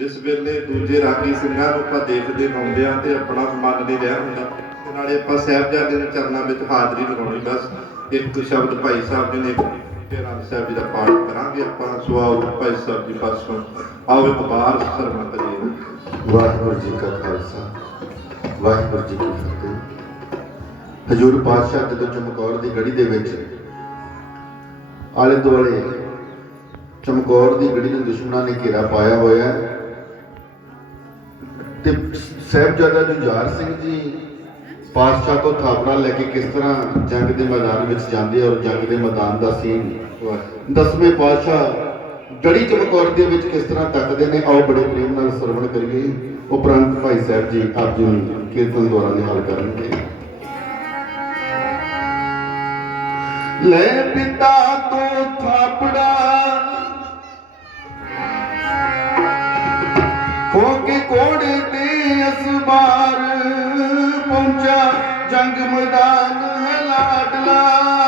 ਜਿਸ ਵੇਲੇ ਦੂਜੇ ਰਾਗੀ ਸਿੰਘਾਂ ਨੂੰ ਆਪਾਂ ਦੇਖਦੇ ਹੁੰਦੇ ਆ ਤੇ ਆਪਣਾ ਮਨ ਨਹੀਂ ਰਿਹਾ ਹੁੰਦਾ, ਤੇ ਨਾਲੇ ਆਪਾਂ ਸਾਹਿਬਜ਼ਾਦੇ ਦੇ ਚਰਨਾਂ ਵਿੱਚ ਹਾਜ਼ਰੀ ਲਗਾਉਣੀ ਬਸ। ਇੱਕ ਸ਼ਬਦ ਭਾਈ ਸਾਹਿਬ ਜੀ ਨੇ ਤੇ ਰਾਮ ਸਾਹਿਬ ਜੀ ਦਾ ਪਾਠ ਕਰਾਂਗੇ ਆਪਾਂ। ਸੋ ਭਾਈ ਸਾਹਿਬ ਜੀ ਪਾਸੋਂ। ਆਓ ਇੱਕ ਬਾਰ ਸਰਵਣ ਕਰੀਏ ਵਾਹਿਗੁਰੂ ਜੀ ਕਾ ਖਾਲਸਾ, ਵਾਹਿਗੁਰੂ ਜੀ ਕੀ ਫਤਿਹ। ਹਜੂਰ ਪਾਤਸ਼ਾਹ ਜਦੋਂ ਚਮਕੌਰ ਦੀ ਗੜੀ ਦੇ ਵਿੱਚ ਆਲੇ ਦੁਆਲੇ ਚਮਕੌਰ ਦੀ ਗੜੀ ਨੂੰ ਦੁਸ਼ਮਣਾਂ ਨੇ ਘੇਰਾ ਪਾਇਆ ਹੋਇਆ ਹੈ ਤੇ ਸਾਹਿਬਜ਼ਾਦਾ ਜੁਝਾਰ ਸਿੰਘ ਜੀ ਪਾਤਸ਼ਾਹ ਤੋਂ ਥਾਪੜਾ ਲੈ ਕੇ ਕਿਸ ਤਰ੍ਹਾਂ ਜੰਗ ਦੇ ਮੈਦਾਨ ਵਿੱਚ ਜਾਂਦੇ ਔਰ ਜੰਗ ਦੇ ਮੈਦਾਨ ਦਾ ਸੀਨ ਦਸਵੇਂ ਪਾਤਸ਼ਾਹ ਜੜੀ ਚਮਕੌਰ ਦੇ ਵਿੱਚ ਕਿਸ ਤਰ੍ਹਾਂ ਤੱਕਦੇ ਨੇ? ਆਓ ਬੜੇ ਪ੍ਰੇਮ ਨਾਲ ਸਰਵਣ ਕਰੀਏ। ਉਪਰੰਤ ਭਾਈ ਸਾਹਿਬ ਜੀ ਆਪ ਜੀ ਕੀਰਤਨ ਦੁਆਰਾ ਨਿਹਾਲ ਕਰਨਗੇ। ਲੈ ਪਿਤਾ ਤੋਂ ਥਾਪੜਾ ਕੋੜੇ ਤੇ ਅਸਬਾਰ ਪਹੁੰਚਾ ਜੰਗ ਮੈਦਾਨ ਹੈ ਲਾਡਲਾ।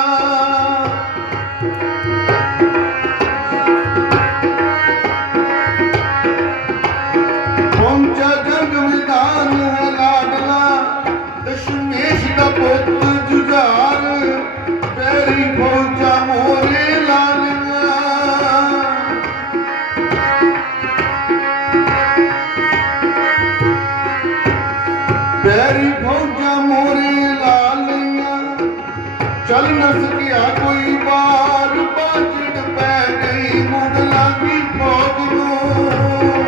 ਪੈਰੀ ਫੌਜਾਂ ਮੋਰੇ ਲਾਲੀਆਂ। ਚੱਲ ਨਾ ਸਕਿਆ ਕੋਈ ਬਾਰ ਬਾਜੜ ਪੈ ਗਈ ਮੁਗਲਾਂ ਦੀ ਫੌਜ ਨੂੰ।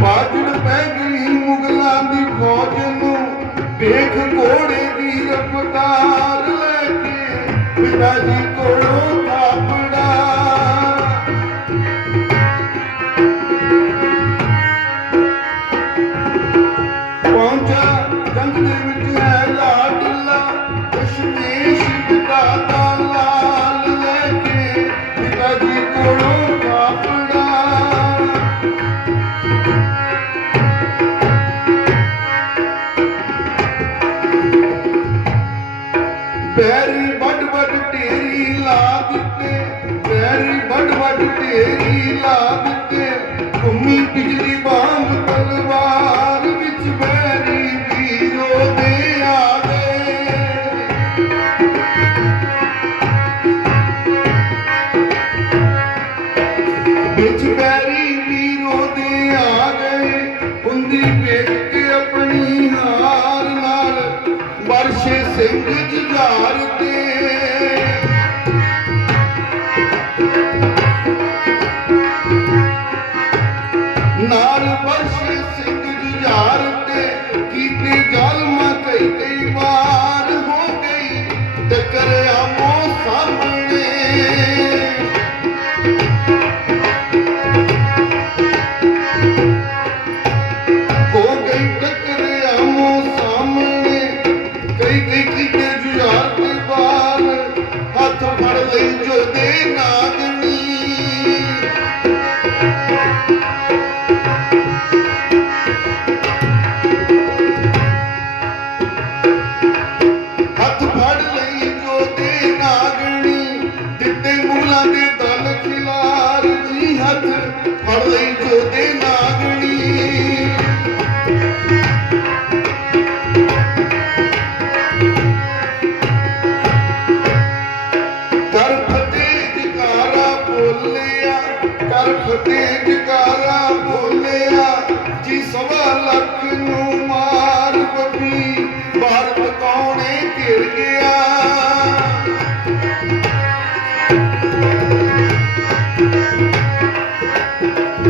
ਬਾਜੜ ਪੈ ਗਈ ਮੁਗਲਾਂ ਦੀ ਫੌਜ ਨੂੰ। ਦੇਖ ਘੋੜੇ ਦੀ ਰਫਤਾਰ ਲੈ ਕੇ ਪਿਤਾ ਜੀ ਕੋਲੋਂ ਪੈਰੀ ਵੱਡ ਵੱਡ ਢੇਰੀ ਲਾ ਦਿੱਤੇ, ਪੈਰੀ ਵੱਡ ਵੱਡ ਢੇਰੀ ਲਾ ਦਿੱਤੇ। ਘੁੰਮੀ ਬਿਜਲੀ ਬਾਂਗ ਵਰਸ਼ੇ ਸਿੰਘ ਜੁਝਾਰ ਤੇ ਨਾਲ ਵਰਸ਼ੇ ਸਿੰਘ ਜੁਝਾਰ ਤੇ, ਕੀਤੇ ਜ਼ਾਲਮਾਂ ਕਈ ਕਈ ਵਾਰ ਹੋ ਗਈ ਟਕਰਿਆ ਮੋ ਸਾਹਮਣੇ। ਫੜ ਲਈ ਜੋ ਦੇ ਨਾਗਣੀ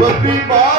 will be by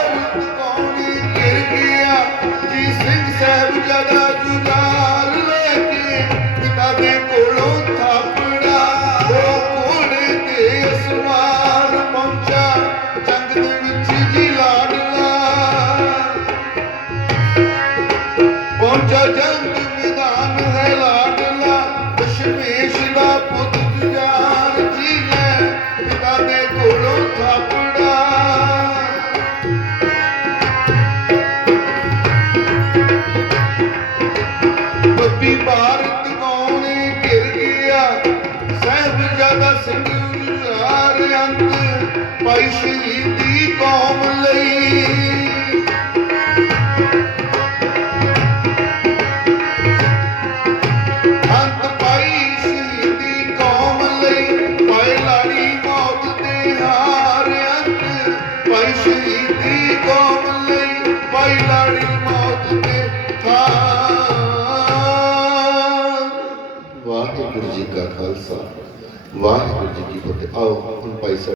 ਪਾਈ ਸ਼ਹੀਦੀ ਕੌਮ ਲਈ। ਅੰਤ ਪਾਈ ਸ਼ਹੀਦੀ ਕੌਮ ਲਈ, ਪਾਈ ਲਾੜੀ ਮੌਤ ਦੇ ਹਾਰ ਅੰਤ। ਪਾਈ ਸ਼ਹੀਦੀ ਕੌਮ ਲਈ, ਪਾਈ ਲਾੜੀ ਮੌਤ ਦੇ ਹਾਰ। ਵਾਹਿਗੁਰੂ ਜੀ ਕਾ ਖਾਲਸਾ, ਵਾਹਿਗੁਰੂ ਜੀ ਕੀ ਫਤਿਹ। ਆਓ, ਹੁਣ ਭਾਈ